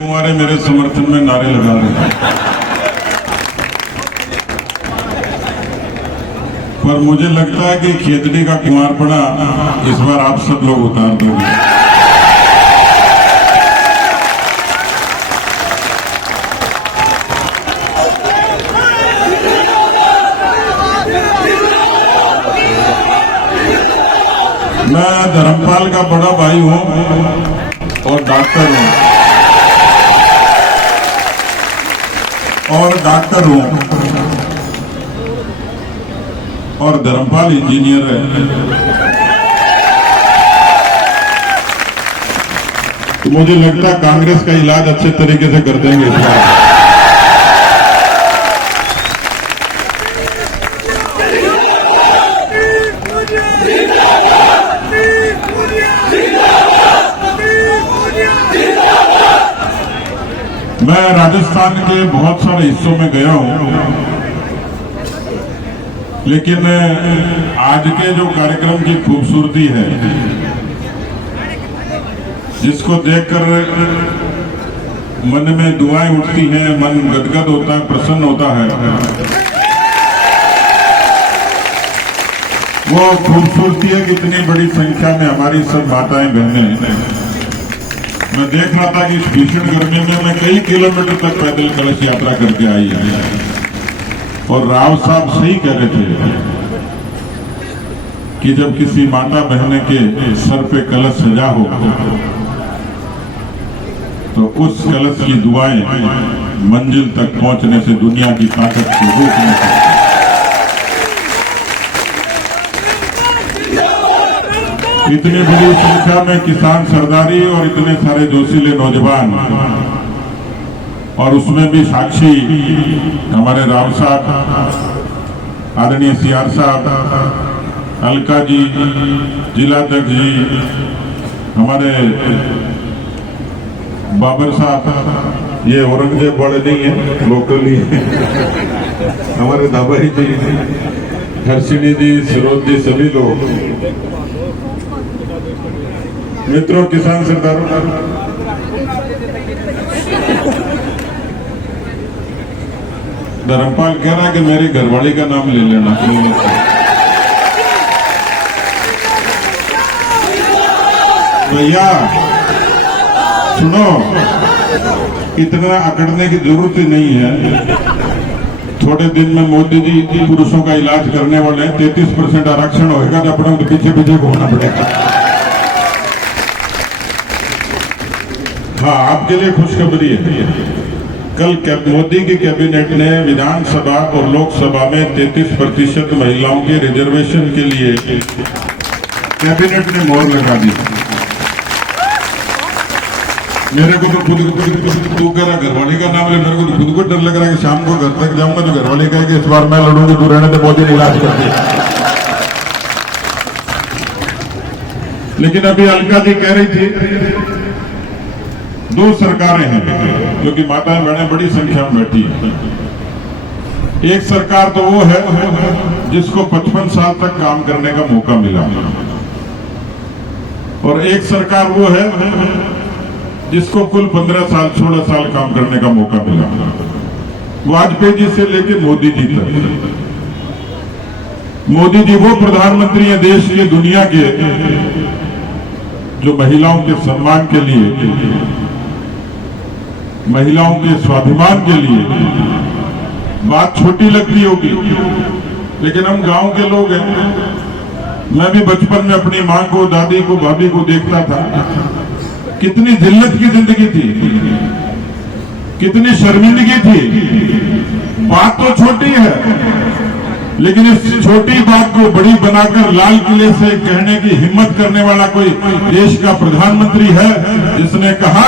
हमारे मेरे समर्थन में नारे लगा रहे हैं, पर मुझे लगता है कि खेतड़ी का कुमारपड़ा इस बार आप सब लोग उतार दोगे। मैं धर्मपाल का बड़ा भाई हूं और डॉक्टर हूं और धर्मपाल इंजीनियर है। तो मुझे लगता है कांग्रेस का इलाज अच्छे तरीके से कर देंगे इस बार। मैं राजस्थान के बहुत सारे हिस्सों में गया हूं, लेकिन आज के जो कार्यक्रम की खूबसूरती है, जिसको देखकर मन में दुआएं उठती हैं, मन गदगद होता है, प्रसन्न होता है, वो खूबसूरती है कि इतनी बड़ी संख्या में हमारी सब माताएं बहनें। मैं देख रहा था कि इस भीषण गर्मी में मैं कई किलोमीटर तक पैदल कलश यात्रा करके आई है, और राव साहब सही कह रहे थे कि जब किसी माता बहने के सर पे कलश सजा हो तो उस कलश की दुआएं मंजिल तक पहुंचने से दुनिया की ताकत को रोक नहीं सकती। इतनी बड़ी संख्या में किसान सरदारी और इतने सारे जोशीले नौजवान, और उसमें भी साक्षी हमारे राव साहब, आदरणीय सीआर साहब, अलका जी, जिलाध्यक्ष जी, हमारे बाबर साहब, ये औरंगजेब वाले नहीं है, लोकली हमारे दाबाई जी, हर्षिणी जी, सिरोज जी, सभी लोग मित्रों, किसान सरदारों, धर्मपाल कह रहा है कि मेरी घरवाली का नाम ले लेना। भैया सुनो, इतना अकड़ने की जरूरत ही नहीं है। थोड़े दिन में मोदी जी पुरुषों का इलाज करने वाले हैं। 33% आरक्षण होगा तो अपने पीछे पीछे घूमना पड़ेगा। हाँ, आपके लिए खुशखबरी है, कल मोदी की कैबिनेट ने विधानसभा और लोकसभा में 33% महिलाओं के रिजर्वेशन के लिए कैबिनेट ने मोहर लगा दी। मेरे को तो खुद तू कह रहा घरवाली का नाम ले, मेरे को तो खुद को डर लग रहा है कि शाम को घर तक जाऊंगा तो घरवाली कहे कि इस बार मैं लड़ूंगी, तू रहने तो मोदी इलाज कर दे। लेकिन अभी अलका जी कह रही थी, दो सरकारें हैं जो कि माताएं बहनें बड़ी संख्या में बैठी है। एक सरकार तो वो है जिसको 55 साल तक काम करने का मौका मिला, और एक सरकार वो है जिसको कुल 15 साल 16 साल काम करने का मौका मिला। वाजपेयी जी से लेकर मोदी जी तक। मोदी जी वो प्रधानमंत्री हैं देश के, दुनिया के, जो महिलाओं के सम्मान के लिए, महिलाओं के स्वाभिमान के लिए, बात छोटी लगती होगी लेकिन हम गांव के लोग हैं। मैं भी बचपन में अपनी मां को, दादी को, भाभी को देखता था, कितनी जिल्लत की जिंदगी थी, कितनी शर्मिंदगी थी। बात तो छोटी है, लेकिन इस छोटी बात को बड़ी बनाकर लाल किले से कहने की हिम्मत करने वाला कोई देश का प्रधानमंत्री है जिसने कहा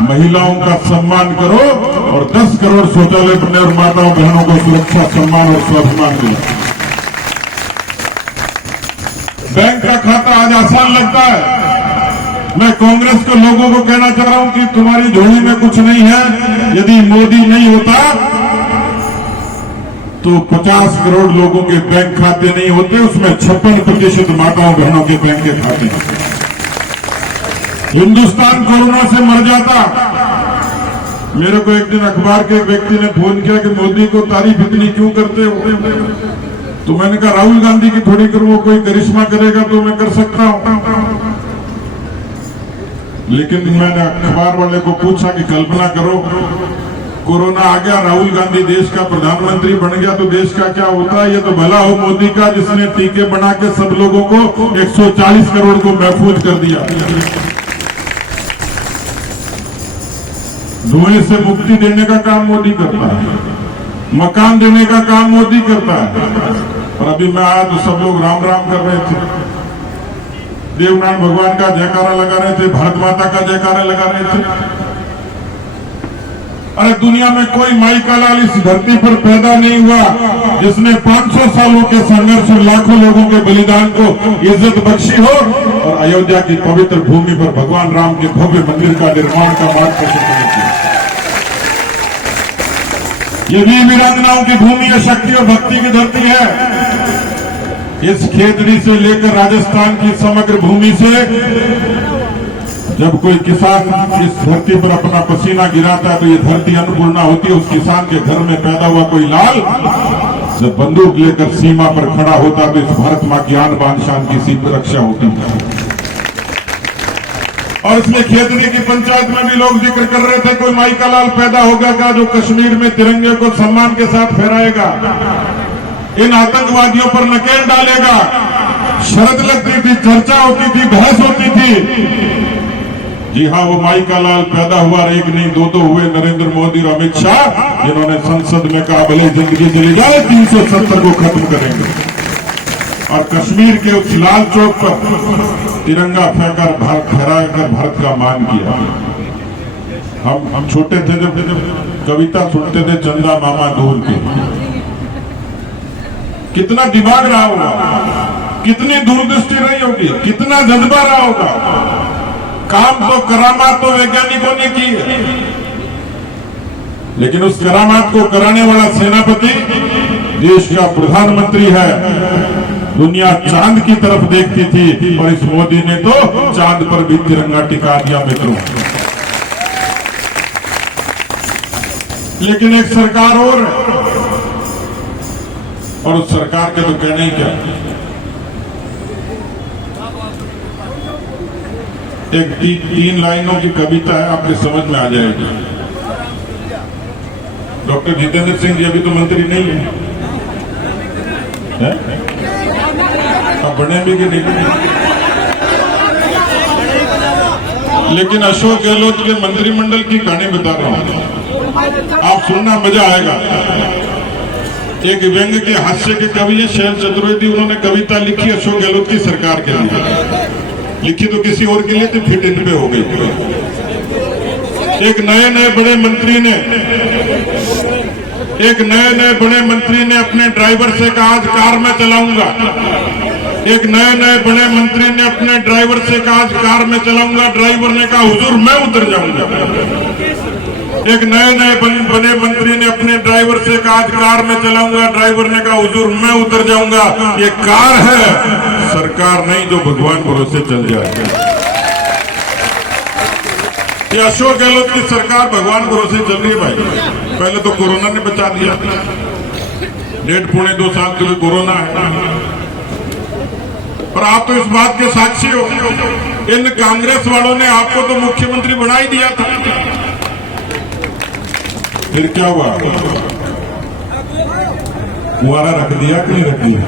महिलाओं का सम्मान करो और 10 करोड़ शौचालय बने और माताओं बहनों को सुरक्षा, सम्मान और स्वाभिमान दिया। बैंक का खाता आज आसान लगता है। मैं कांग्रेस के लोगों को कहना चाह रहा हूं कि तुम्हारी झोली में कुछ नहीं है। यदि मोदी नहीं होता तो 50 करोड़ लोगों के बैंक खाते नहीं होते, उसमें 56% माताओं बहनों के बैंक के खाते हैं। हिंदुस्तान कोरोना से मर जाता मेरे को एक दिन अखबार के एक व्यक्ति ने फोन किया कि मोदी को तारीफ इतनी क्यों करते हो, तो मैंने कहा राहुल गांधी की थोड़ी करूं, वो कोई करिश्मा करेगा तो मैं कर सकता हूं। लेकिन मैंने अखबार वाले को पूछा कि कल्पना करो कोरोना आ गया, राहुल गांधी देश का प्रधानमंत्री बन गया तो देश का क्या होता है। ये तो भला हो मोदी का जिसने टीके बना के सब लोगों को 140 करोड़ को महफूज कर दिया। धुएं से मुक्ति देने का काम मोदी करता है, मकान देने का काम मोदी करता है। और अभी मैं आया तो सब लोग राम राम कर रहे थे, देवनारायण भगवान का जयकारा लगा रहे थे, भारत माता का जयकारा लगा रहे थे। अरे दुनिया में कोई माई का लाल इस धरती पर पैदा नहीं हुआ जिसने 500 सालों के संघर्ष और लाखों लोगों के बलिदान को इज्जत बख्शी हो और अयोध्या की पवित्र भूमि पर भगवान राम के भव्य मंदिर का निर्माण का मार्ग प्रशस्त किया। ये वीर वीरांगनाओं की भूमि है, शक्ति और भक्ति की धरती है। इस खेतड़ी से लेकर राजस्थान की समग्र भूमि से जब कोई किसान इस धरती पर अपना पसीना गिराता है तो ये धरती अन्नपूर्णा होती है। उस किसान के घर में पैदा हुआ कोई लाल जब बंदूक लेकर सीमा पर खड़ा होता तो इस भारत मां की आन बान शान की रक्षा होती है। और इसमें खेतड़ी की पंचायत में भी लोग जिक्र कर रहे थे कोई माई का लाल पैदा होगा क्या जो कश्मीर में तिरंगे को सम्मान के साथ फहराएगा, इन आतंकवादियों पर नकेल डालेगा। शर्त लगती थी, चर्चा होती थी, बहस होती थी। जी हाँ, वो माई का लाल पैदा हुआ, एक नहीं दो हुए नरेंद्र मोदी और अमित शाह, जिन्होंने संसद में कहा भले जिंदगी चली जाए 370 को खत्म करेंगे। और कश्मीर के उस लाल चौक पर तिरंगा फहराकर भारत का मान किया। हम छोटे थे जब कविता सुनते थे चंदा मामा दूर के, कितना दिमाग रहा होगा, कितनी दूरदृष्टि रही होगी, कितना जज्बा रहा होगा। काम तो करामात तो वैज्ञानिकों ने की है, लेकिन उस करामात को कराने वाला सेनापति देश का प्रधानमंत्री है। दुनिया चांद की तरफ देखती थी और इस मोदी ने तो चांद पर भी तिरंगा टिका दिया मित्रों। लेकिन एक सरकार और उस सरकार के तो कहने ही क्या। एक 3 लाइनों की कविता है, आपके समझ में आ जाएगी। डॉक्टर जितेंद्र सिंह जी अभी तो मंत्री नहीं है? अब बने भी कि नहीं? लेकिन अशोक गहलोत के मंत्रिमंडल की कहानी बता रहा हूं, आप सुनना मजा आएगा। एक व्यंग के हास्य के कवि है शैल चतुर्वेदी, उन्होंने कविता लिखी अशोक गहलोत की सरकार के लिए। लिखी तो किसी और के लिए थी, फिट इन पे हो गई। एक नए बड़े मंत्री ने अपने ड्राइवर से कहा आज कार में चलाऊंगा। एक नए बड़े मंत्री ने अपने ड्राइवर से कहा आज कार में चलाऊंगा। ड्राइवर ने कहा हुजूर मैं उतर जाऊंगा। एक नए बड़े मंत्री ने अपने ड्राइवर से कहा आज कार में चलाऊंगा। ड्राइवर ने कहा हुजूर मैं उतर जाऊंगा। ये कार है, सरकार नहीं जो भगवान भरोसे चल जाए। ये अशोक गहलोत की सरकार भगवान भरोसे चल रही है भाई। पहले तो कोरोना ने बचा दिया, 1.5-2 साल के लिए कोरोना है। और आप तो इस बात के साक्षी हो, इन कांग्रेस वालों ने आपको तो मुख्यमंत्री बना ही दिया था। फिर क्या हुआ? कुआरा रख दिया कि नहीं रख दिया?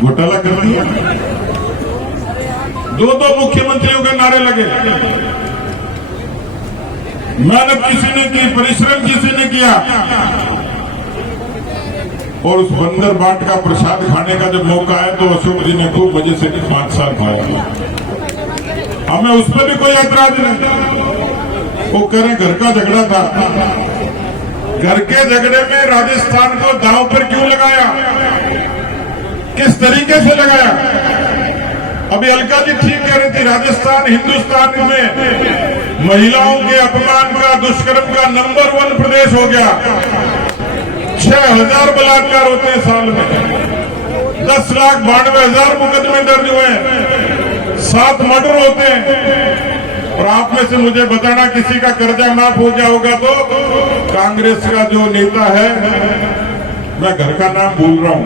घोटाला कर दिया। 2 मुख्यमंत्रियों के नारे लगे। मेहनत किसी ने की, परिश्रम किसी ने किया। और उस बंदर बाट का प्रसाद खाने का जब मौका आया तो अशोक जी ने खूब मजे से 5 साल खाया। हमें उस पर भी कोई ऐतराज नहीं। वो कह रहे घर का झगड़ा था, घर के झगड़े में राजस्थान को दांव पर क्यों लगाया, किस तरीके से लगाया? अभी अलका जी ठीक कह रही थी, राजस्थान हिंदुस्तान में महिलाओं के अपमान का, दुष्कर्म का नंबर 1 प्रदेश हो गया। 6000 बलात्कार होते हैं साल में, 10,92,000 मुकदमे दर्ज हुए हैं, 7 मर्डर होते हैं। और आप में से मुझे बताना किसी का कर्जा माफ हो गया होगा तो। कांग्रेस का जो नेता है, मैं घर का नाम भूल रहा हूं,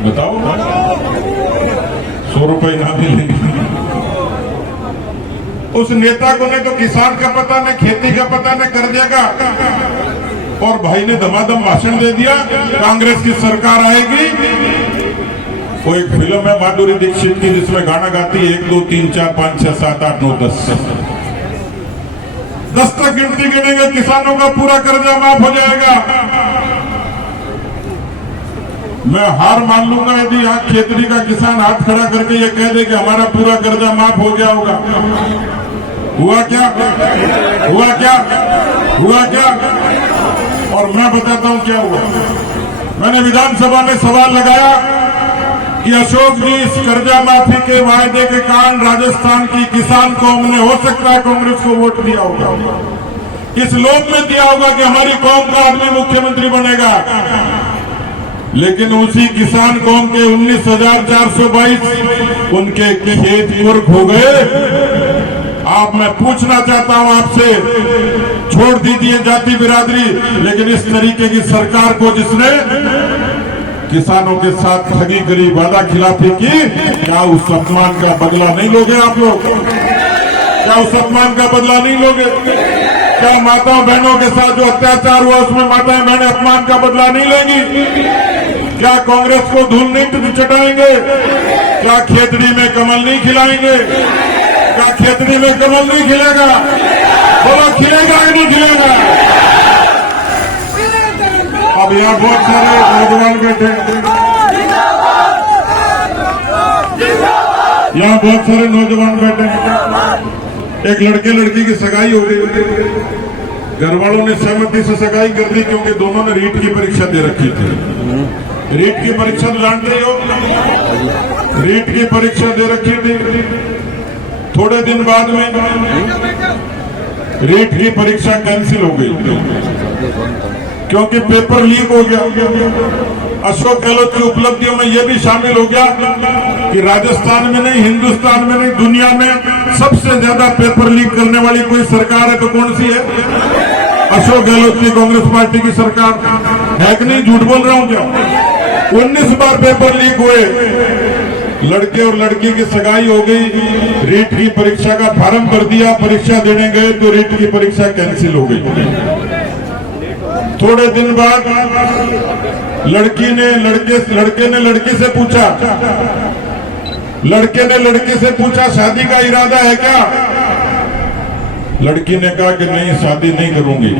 बताओ, 100 रुपए ना भी लेंगे। उस नेता को ने तो किसान का पता न, खेती का पता न, कर्जे का। और भाई ने धमाधम भाषण दे दिया, कांग्रेस की सरकार आएगी। वो एक फिल्म है माधुरी दीक्षित की, जिसमें गाना गाती है 1 2 3 4 5 6 7 8 9 10 तक गिनती गिनेंगे, किसानों का पूरा कर्जा माफ हो जाएगा। मैं हार मान लूंगा यदि यहाँ खेतरी का किसान हाथ खड़ा करके ये कह दे कि हमारा पूरा कर्जा माफ हो गया होगा। हुआ क्या? हुआ क्या? हुआ क्या? और मैं बताता हूं क्या हुआ। मैंने विधानसभा में सवाल लगाया कि अशोक जी, इस कर्जा माफी के वायदे के कारण राजस्थान की किसान कौम ने हो सकता है कांग्रेस को वोट दिया होगा, इस लोभ में दिया होगा कि हमारी कौम का आदमी मुख्यमंत्री बनेगा। लेकिन उसी किसान कौम के 19,422 उनके खेत कुर्क हो गए। आप, मैं पूछना चाहता हूं आपसे, छोड़ दीजिए जाति बिरादरी, लेकिन इस तरीके की सरकार को जिसने किसानों के साथ ठगी करी, वादा खिलाफी की, क्या उस अपमान का बदला नहीं लोगे आप लोग? क्या उस अपमान का बदला नहीं लोगे? क्या माताओं बहनों के साथ जो अत्याचार हुआ उसमें माताएं बहनें अपमान का बदला नहीं लेंगी? क्या कांग्रेस को धूल नहीं चटाएंगे? क्या खेतड़ी में कमल नहीं खिलाएंगे? क्या खेतड़ी में कमल नहीं खिलेगा? बोलो, खिलेगा या नहीं खिलेगा? अब यहाँ बहुत सारे नौजवान बैठे, यहाँ बहुत सारे नौजवान बैठे। एक लड़के लड़की की सगाई हो गई, घर वालों ने सहमति से सगाई कर दी, क्योंकि दोनों ने रीट की परीक्षा दे रखी थी। रीट की परीक्षा तो जानते हो, रीट की परीक्षा दे रखी थी। थोड़े दिन बाद में रीट की परीक्षा कैंसिल हो गई, क्योंकि पेपर लीक हो गया। अशोक गहलोत की उपलब्धियों में यह भी शामिल हो गया कि राजस्थान में नहीं, हिंदुस्तान में नहीं, दुनिया में सबसे ज्यादा पेपर लीक करने वाली कोई सरकार है तो कौन सी है? अशोक गहलोत की कांग्रेस पार्टी की सरकार है कि नहीं? झूठ बोल रहा हूं क्या? 19 बार पेपर लीक हुए, लड़के और लड़की की सगाई हो गई, रीट की परीक्षा का फार्म भर दिया, परीक्षा देने गए तो रीट की परीक्षा कैंसिल हो गई। थोड़े दिन बाद लड़के ने लड़की से पूछा, लड़के ने लड़की से पूछा, शादी का इरादा है क्या? लड़की ने कहा कि नहीं, शादी नहीं करूंगी।